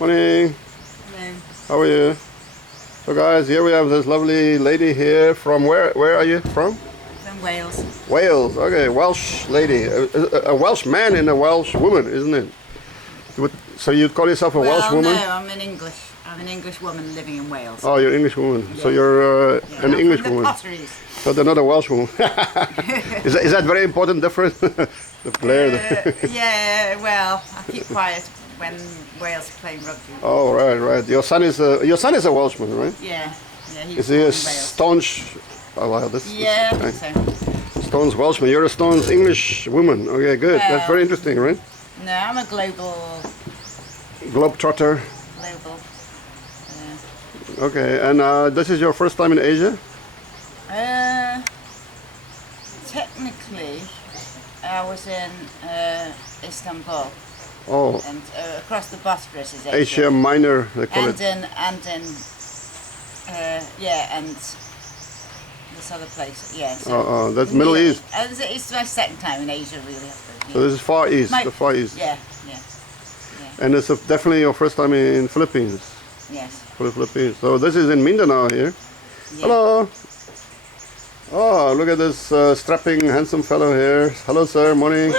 Morning. Hello. How are you? So guys, here we have this lovely lady here from where are you from? From Wales. Wales. Okay, Welsh lady. A Welsh man and a Welsh woman, isn't it? So you call yourself a Welsh woman? No, I'm an English woman living in Wales. Oh, you're an English woman. Yeah. So you're an English from the woman. Potteries. So they're not a Welsh woman. Is that very important difference? The player. Yeah, well, I keep quiet when Wales are playing rugby. Oh, right. Your son is a Welshman, right? Yeah, he's Is he born a in Wales. staunch? Oh, wow, Yeah, I think so. Stones Welshman. You're a Stones English woman. Okay, good. Well, That's very interesting, right? No, I'm a global. Globetrotter. Global. Okay, and this is your first time in Asia? Technically, I was in Istanbul. Oh, And across the Bosphorus is Asia Minor, they call and it. and this other place, yeah. So That's Middle East. It's my second time in Asia, really. So this is Far East, the Far East. Yeah. And it's definitely your first time in Philippines. Yes. For the Philippines. So this is in Mindanao here. Yeah. Hello. Oh, look at this strapping, handsome fellow here. Hello, sir. Morning.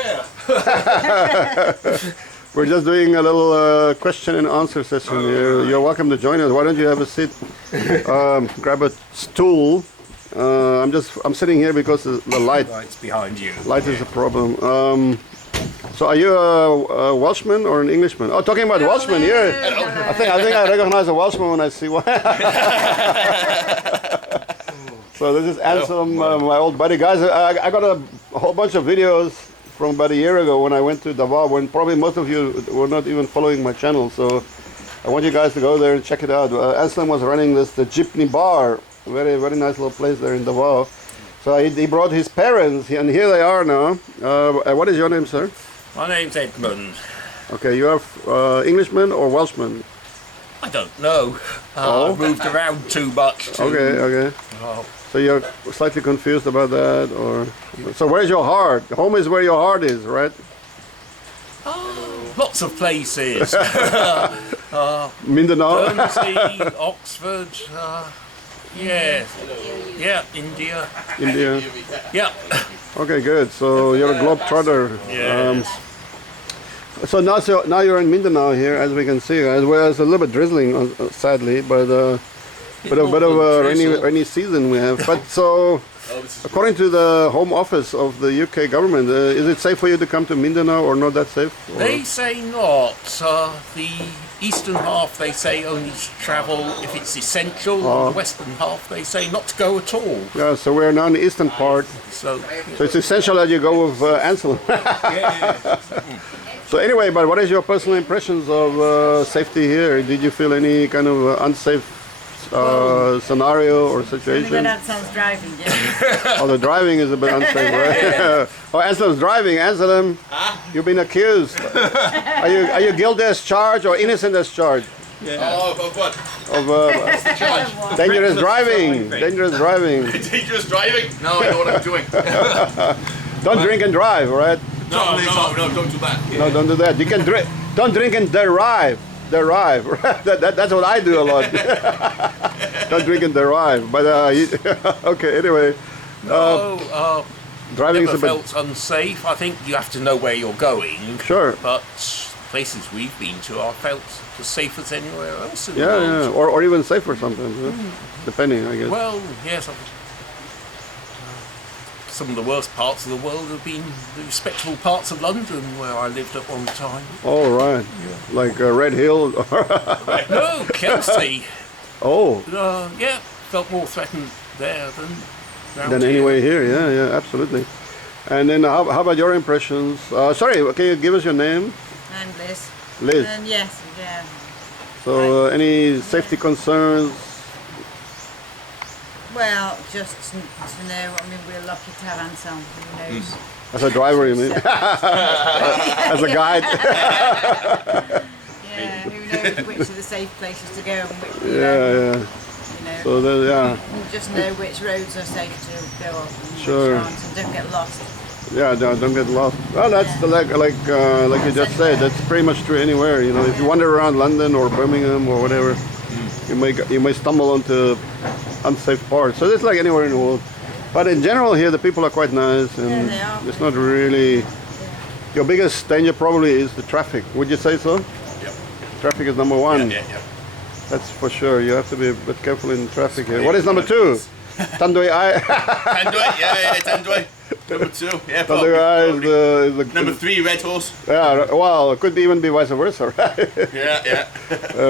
We're just doing a little question and answer session here. You're welcome to join us. Why don't you have a seat? Grab a stool. I'm sitting here because the Light's behind you. light is a problem. So are you a Welshman or an Englishman? Oh, talking about Welshman, yeah. I think I recognize a Welshman when I see one. So this is Anselm, my old buddy. Guys, I got a whole bunch of videos from about a year ago when I went to Daot, when probably most of you were not even following my channel. So I want you guys to go there and check it out. Anselm was running the Jeepney Bar, very nice little place there in Daot. So he brought his parents, and here they are now. What is your name, sir? My name's Edmund. Okay, you are Englishman or Welshman? I don't know. I've moved around too much. Okay. So you're slightly confused about that, or so? Where's your heart? Home is where your heart is, right? Lots of places. Mindanao. Guernsey, Oxford. Yeah, India. India. Yeah. Okay, good. So you're a globetrotter. Yes. So now you're in Mindanao here, as we can see. As well as a little bit drizzling, sadly, but a bit of a rainy season we have. But so, according to the Home Office of the UK government, is it safe for you to come to Mindanao or not that safe? Or? They say not. The eastern half they say only travel if it's essential. The western half they say not to go at all. Yeah, so we're now in the eastern part. So it's essential that you go with Anselm. So anyway, but what is your personal impressions of safety here? Did you feel any kind of unsafe scenario or situation? When Anselm's driving, yeah. Oh, the driving is a bit unsafe, right? Oh, Anselm's driving. Anselm, you've been accused. Are you guilty as charged or innocent as charged? Oh, of what? Of dangerous driving. Dangerous driving. Dangerous driving? No, I know what I'm doing. Don't drink and drive, all right? No, don't do that. No, don't do that. You can drink. Don't drink and derive. Derive. That's what I do a lot. Don't drink and derive. But okay. Anyway, driving is never a bit. felt unsafe. I think you have to know where you're going. Sure. But places we've been to, I felt as safe as anywhere else in the Yeah, world. or even safer sometimes, depending, I guess. Well, yes. Some of the worst parts of the world have been the respectable parts of London where I lived at one time. Oh, right. Like Red Hill. No, Kelsey. Oh. Yeah, felt more threatened there than Then anyway here, yeah, absolutely. And then how about your impressions? Sorry, can you give us your name? I'm Liz. Liz. Yes, yeah. So any safety concerns? Well, just to know, I mean, we're lucky to have Anselm, who knows. As a driver, you mean? As a guide? Yeah, who knows which are the safe places to go and which, Yeah. you know, So, you just know which roads are safe to go up and Sure. which aren't, and don't get lost. Yeah, don't get lost. Well, that's like you just said. That's pretty much true anywhere. You know, if you wander around London or Birmingham or whatever, you may stumble onto unsafe parts. So it's like anywhere in the world. But in general, here the people are quite nice, and they are. it's not really. Your biggest danger probably is the traffic. Would you say so? Yep. Traffic is number one. Yeah. That's for sure. You have to be a bit careful in traffic here. What is number two? Tandoi Ai. Tandoi, yeah, Tandoi. Number 2, yeah. Tandoi Ai is the Number 3, Red Horse. yeah. Well, it could even be vice versa, right? Yeah.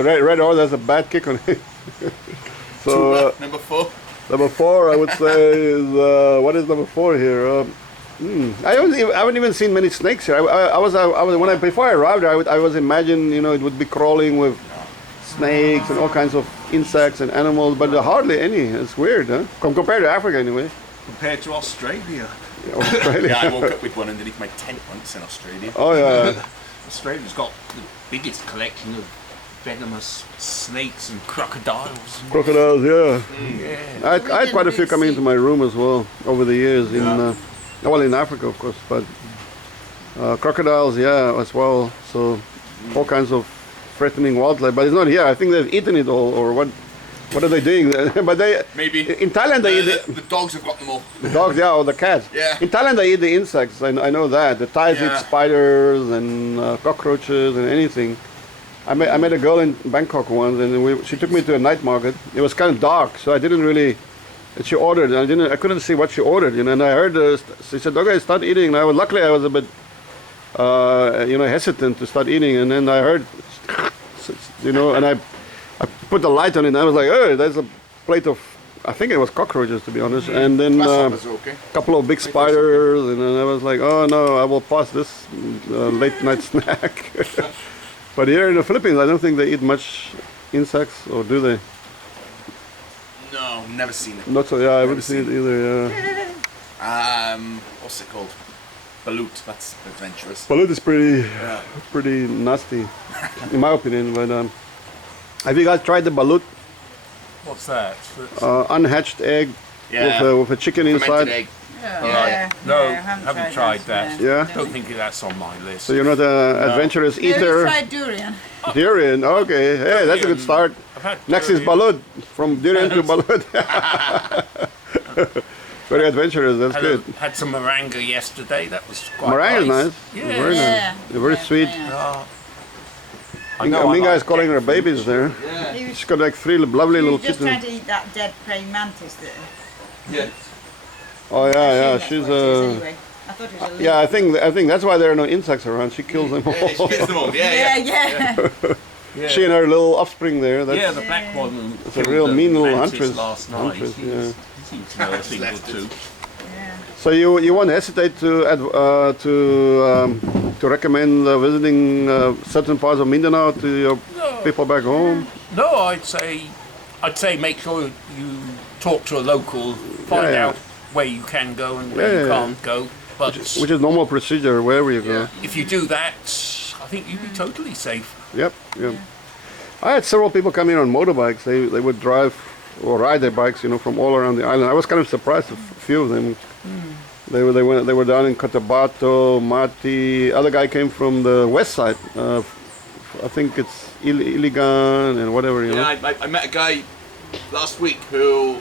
Red Horse has a bad kick on it. So Number 4. number 4, I would say is what is number 4 here? I haven't even seen many snakes here. I was before I arrived, I was imagining, you know, it would be crawling with snakes and all kinds of insects and animals, but hardly any. It's weird, huh? Compared to Africa, anyway. Compared to Australia. Australia. Yeah, I woke up with one underneath my tent once in Australia. Oh yeah. Australia's got the biggest collection of venomous snakes and crocodiles. Crocodiles, yeah. Yeah. I had quite a few coming into my room as well over the years in Africa, of course, but crocodiles, yeah, as well. So all kinds of threatening wildlife, but it's not here. I think they've eaten it all, or what? What are they doing? But Maybe. in Thailand they eat the dogs have got them all. the dogs, yeah, or the cats. Yeah. In Thailand they eat the insects. I know that. The Thais eat Yeah. spiders and cockroaches and anything. I met a girl in Bangkok once, and she took me to a night market. It was kind of dark, so I didn't really. She ordered, and I couldn't see what she ordered, you know. And I heard she said, "Okay, start eating." And luckily I was a bit, hesitant to start eating, and then I heard, you know, and I put the light on it, and I was like, "Oh, there's a plate of." I think it was cockroaches, to be honest, and then a Grasshoppers are okay. couple of big spiders, and then I was like, "Oh no, I will pass this late night snack." But here in the Philippines, I don't think they eat much insects, or do they? No, never seen it. Not so. Yeah, I Never haven't seen it seen either. Yeah. What's it called? Balut. That's adventurous. Balut is Yeah. pretty nasty, in my opinion. But have you guys tried the balut? What's that? Unhatched egg Yeah. with a chicken Fermented inside. egg. Yeah. No, I haven't tried that. no. Yeah. Don't think that's on my list. So you're not an adventurous Have you eater. tried durian? Durian. Okay. Hey, that's a good start. I've had Next is durian. balut. From durian to balut. Very adventurous. That's good. Had some moringa yesterday. That was quite Meringue is nice. nice. Yeah. Very nice. Yeah. They're very sweet. I know I Minga like is calling her babies there. He was, She's got like 3 lovely he little was just trying kittens. to eat that dead praying mantis there. Yeah. Oh yeah, That's she's what it is anyway. I thought it was a yeah. I think that's why there are no insects around. She kills them Yeah, she all. gets them all. Yeah, Yeah. yeah. She and her little offspring there. That's, Yeah, the black one. who a killed real the mean little mantis huntress. last night. Huntress, He's- yeah. He seems to know a thing or Left it. two. So you won't hesitate to recommend visiting certain parts of Mindanao to your people back home. No, I'd say make sure you talk to a local, find Yeah. out where you can go and where you Yeah. can't go. But Which is normal procedure wherever you go. if you do that, I think you'd be totally safe. Yep. I had several people come in on motorbikes. They would drive or ride their bikes, you know, from all around the island. I was kind of surprised. A few of them. They were down in Cotabato, Mati. Other guy came from the west side. I think it's Iligan and whatever, you know. Yeah, I met a guy last week who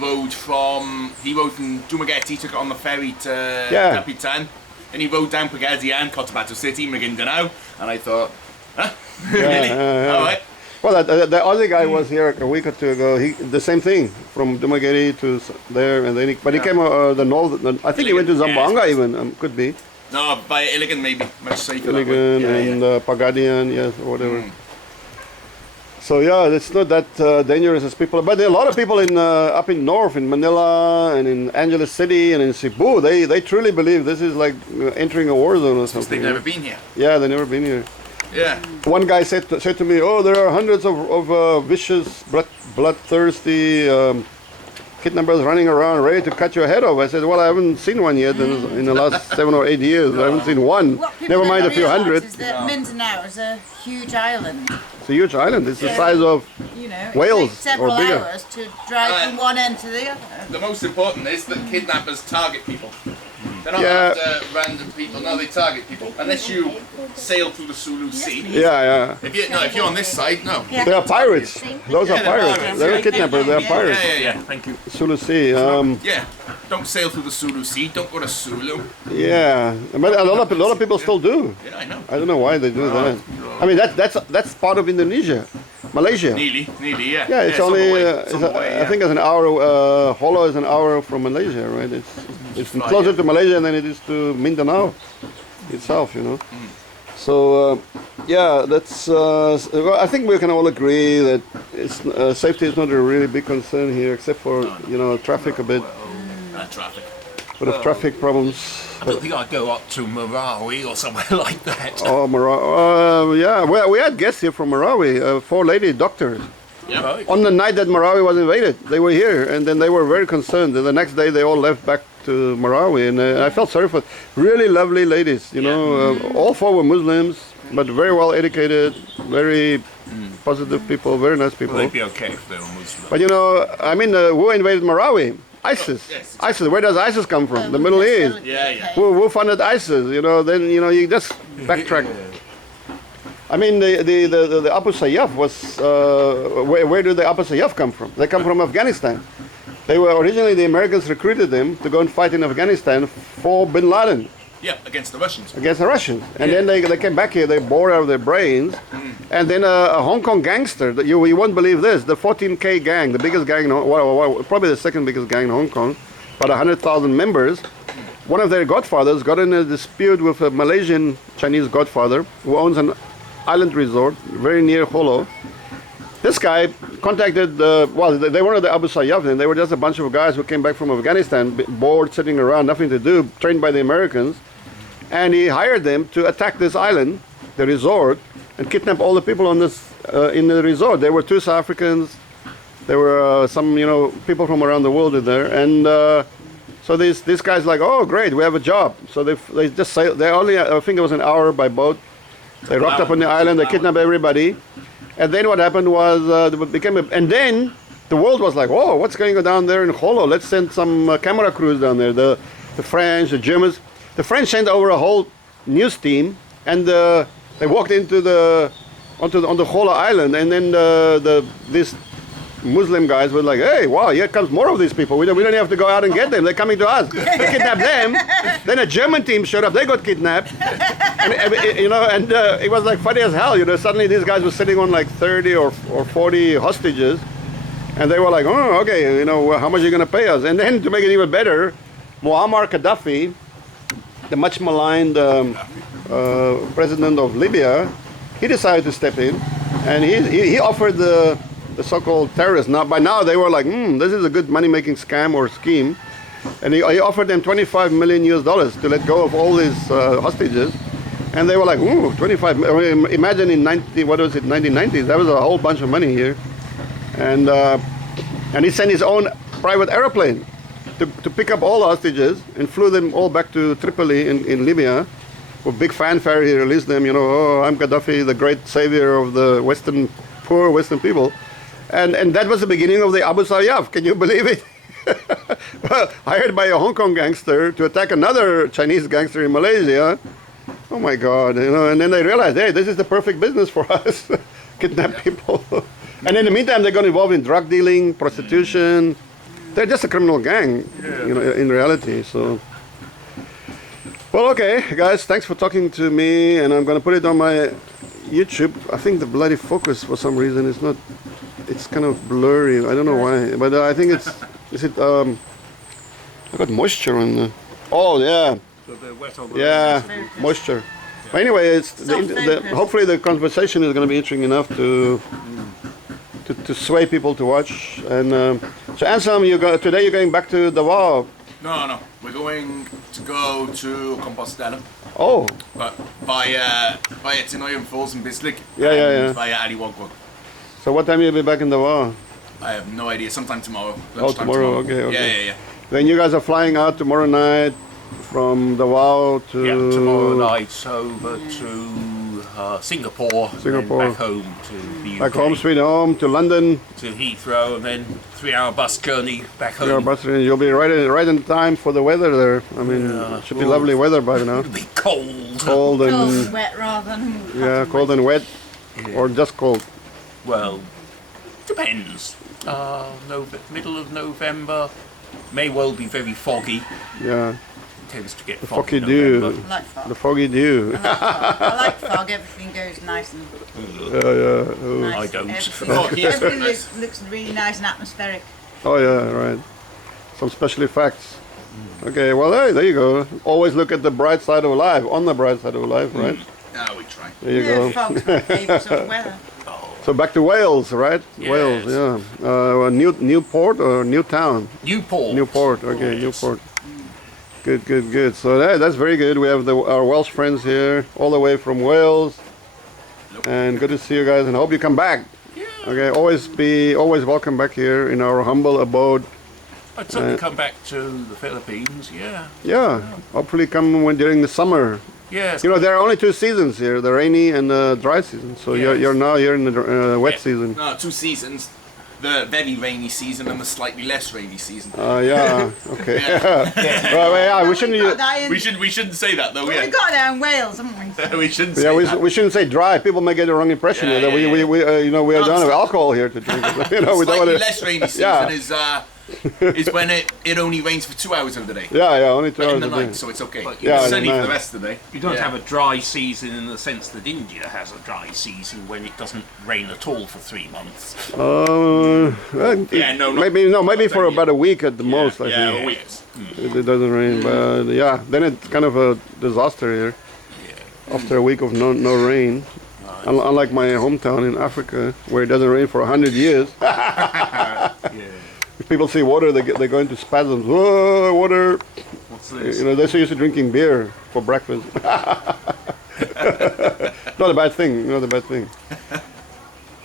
rode from Dumaguete, took it on the ferry to Yeah. Capitan, and he rode down Pagadi and Cotabato City, Mindanao, and I thought, huh? Really? yeah. All right. Well, the Aussie guy was here a week or two ago. The same thing from Dumaguete to there, and then he came the north. I think he went to Iligan, Zamboanga yeah. even. Could be No, by Iligan maybe, much safer. that way. Iligan Yeah, and yeah. Pagadian, yes, or whatever. So yeah, it's not that dangerous as people. But there are a lot of people in up in north, in Manila and in Angeles City and in Cebu. They truly believe this is like entering a war zone or something. They've never been here. Yeah, they've never been here. Yeah. One guy said to me, "Oh, there are hundreds of vicious, bloodthirsty kidnappers running around, ready to cut your head off." I said, "Well, I haven't seen one yet in the last 7 or 8 years. I haven't seen one. What people Never mind a don't few realise hundred. is that Mindanao is a huge island. It's a huge island. It's the size of You know, Wales it takes several or bigger. hours to drive from one end to the other. The most important is that kidnappers target people. They're not Yeah. after random people. No, they target people. Unless you sail through the Sulu Sea. Yeah. If you're on this side, no. They are pirates. Those are they're pirates. pirates. They're not kidnappers. They are pirates. Yeah, thank you. Sulu Sea. Yeah. Don't sail through the Sulu Sea. Don't go to Sulu. Yeah, but a lot of people still do. Yeah, I know. I don't know why they do that. I mean, that's part of Indonesia, Malaysia. Nearly, yeah. Yeah, it's on the only. way. It's on the way, I yeah. think it's an hour. Holo is an hour from Malaysia, right? It's fly, closer yeah. to Malaysia than it is to Mindanao itself, you know. So yeah, that's. Well, I think we can all agree that safety is not a really big concern here, except for traffic a bit, Traffic. bit of traffic problems. I don't think I'd go up to Marawi or somewhere like that. Oh, Marawi. Yeah, well, we had guests here from Marawi, 4 lady doctors. Yeah. Right. On the night that Marawi was invaded, they were here, and then they were very concerned. And the next day, they all left back to Marawi, and I felt sorry for really lovely ladies. All 4 were Muslims, but very well educated, very positive people, very nice people. Well, they'd be okay if they were Muslim. But who invaded Marawi? ISIS. Yes. ISIS. Where does ISIS come from? The Middle East. Yeah. Who funded ISIS? Then you just backtrack. I mean, the Abu Sayyaf was where did the Abu Sayyaf come from? They come from Afghanistan. They were originally the Americans recruited them to go and fight in Afghanistan for Bin Laden Yeah, against the Russians. against the Russians, and then they came back here. They bored out of their brains, and then a Hong Kong gangster. You won't believe this. The 14K gang, the biggest gang, probably the second biggest gang in Hong Kong, about 100,000 members. One of their godfathers got in a dispute with a Malaysian Chinese godfather who owns an island resort very near Holo. This guy contacted they weren't the Abu Sayyaf then, they were just a bunch of guys who came back from Afghanistan, bored, sitting around, nothing to do, trained by the Americans, and he hired them to attack this island, the resort, and kidnap all the people on this in the resort. There were 2 South Africans, there were some people from around the world in there, and so these guys like, oh great, we have a job. So they just sailed. They only, I think it was an hour by boat. They rocked up on the island, they kidnapped everybody. And then what happened was, and then the world was like, oh, what's going on down there in Holo? Let's send some camera crews down there. The French, the Germans. The French sent over a whole news team, and they walked on the Holo island, and then these Muslim guys were like, hey, wow, here comes more of these people. We don't have to go out and get them. They're coming to us. They kidnapped them. Then a German team showed up. They got kidnapped. And it was like funny as hell. Suddenly these guys were sitting on like 30 or 40 hostages. And they were like, oh, okay, how much are you going to pay us? And then to make it even better, Muammar Gaddafi, the much maligned president of Libya, he decided to step in. And he offered the so-called terrorists. Now, by now they were like, this is a good money-making scam or scheme, and he offered them $25 million to let go of all these hostages, and they were like, ooh, 25. Imagine in 1990s, that was a whole bunch of money here, and he sent his own private airplane to pick up all the hostages and flew them all back to Tripoli in Libya. With big fanfare, he released them. Oh, I'm Gaddafi, the great savior of the poor Western people. And that was the beginning of the Abu Sayyaf. Can you believe it? Hired by a Hong Kong gangster to attack another Chinese gangster in Malaysia. Oh my God! And then they realized, hey, this is the perfect business for us. Kidnap people. And in the meantime, they got involved in drug dealing, prostitution. They're just a criminal gang, in reality. So. Well, okay, guys, thanks for talking to me, and I'm gonna put it on my YouTube. I think the bloody focus for some reason is not. It's kind of blurry. I don't know why, but I think it's. Is it? I got moisture on the. Oh yeah. So they're wet on the Yeah, moisture. But anyway, hopefully the conversation is going to be interesting enough to sway people to watch. And so Anselm, today you're going back to Davao. No. We're going to go to Compostela. Oh. But via Tinoyam Falls and Bislik. Yeah. And via Aliwagwag. So what time you'll be back in Davao? I have no idea. Sometime tomorrow. Oh, Lunchtime tomorrow. Okay. Yeah. Then you guys are flying out tomorrow night from Davao to. Yeah, tomorrow night over to Singapore, and Singapore. then back home to the UK, Back home, sweet home, to London. to Heathrow, and then 3-hour bus journey back home. Yeah, but you'll be right in time for the weather there. I mean, it should be lovely weather by now. It'll be cold. Cold Cold and and wet rather than yeah, cold and wet, or just cold. Well, depends. Middle of November may well be very foggy. Yeah, Tends to get the foggy. foggy in dew, November. I like fog. the foggy dew. I like fog. Everything goes nice and Yeah. Oh. nice. I don't. Everything, Oh, yes, everything nice. looks really nice and atmospheric. Oh yeah, right. Some special effects. Okay, well there you go. Always look at the bright side of life, on the bright side of life, right? Ah, we try. There you Yeah, go. fog's my favourite sort of weather. So back to Wales, right? Yes. Wales, yeah. Newport or Newtown? Newport. Newport, okay, Yes. Newport. Good. So that's very good. We have our Welsh friends here, all the way from Wales. And good to see you guys, and hope you come back. Okay, always welcome back here in our humble abode. I'd certainly come back to the Philippines, yeah. Yeah, hopefully come during the summer. Yes. You know, there are only two seasons here, the rainy and the dry season. So Yes. you're now here in the wet Yeah. season. No, 2 seasons. The very rainy season and the slightly less rainy season. Yeah, okay. Yeah. Well, yeah, we shouldn't. We've got that in, We shouldn't say that though. we've Yeah. got that in Wales, haven't we? We shouldn't say Yeah, that. we shouldn't say dry. People may get the wrong impression Yeah, that yeah, we are don't have alcohol here to drink. You know, we don't Slightly want to. less rainy season Yeah. is when it only rains for 2 hours of the day. Yeah, only 2 But hours in the a day. night, so it's okay. But Yeah, it's sunny in the for the night. rest of the day. You don't Yeah. have a dry season in the sense that India has a dry season when it doesn't rain at all for 3 months. Yeah, no, not- maybe not for that about a week at the most. I Yeah, think a week. it doesn't rain, but yeah, then it's kind of a disaster here. After a week of no rain, unlike my hometown in Africa, where it doesn't rain for 100 years. If people see water, they go into spasms. Whoa, water! What's this? You know, they're so used to drinking beer for breakfast. Not a bad thing. Not a bad thing.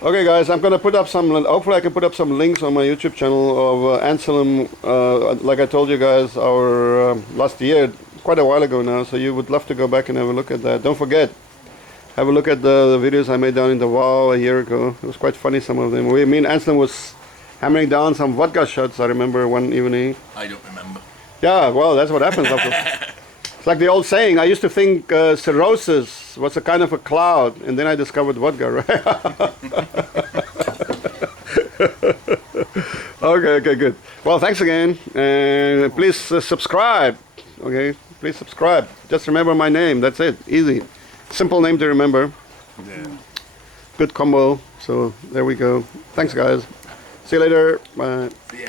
Okay, guys, I'm gonna put up some. Hopefully, I can put up some links on my YouTube channel of Anselm. Like I told you guys, our last year, quite a while ago now. So you would love to go back and have a look at that. Don't forget, have a look at the videos I made down in Davao a year ago. It was quite funny, some of them. Me and Anselm was hammering down some vodka shots. I remember one evening. I don't remember. Yeah, well, that's what happens. It's like the old saying. I used to think cirrhosis was a kind of a cloud, and then I discovered vodka, right? Okay, good. Well, thanks again, and please subscribe. Okay, please subscribe. Just remember my name. That's it. Easy, simple name to remember. Good combo. So there we go. Thanks, guys. See you later. Bye. See ya.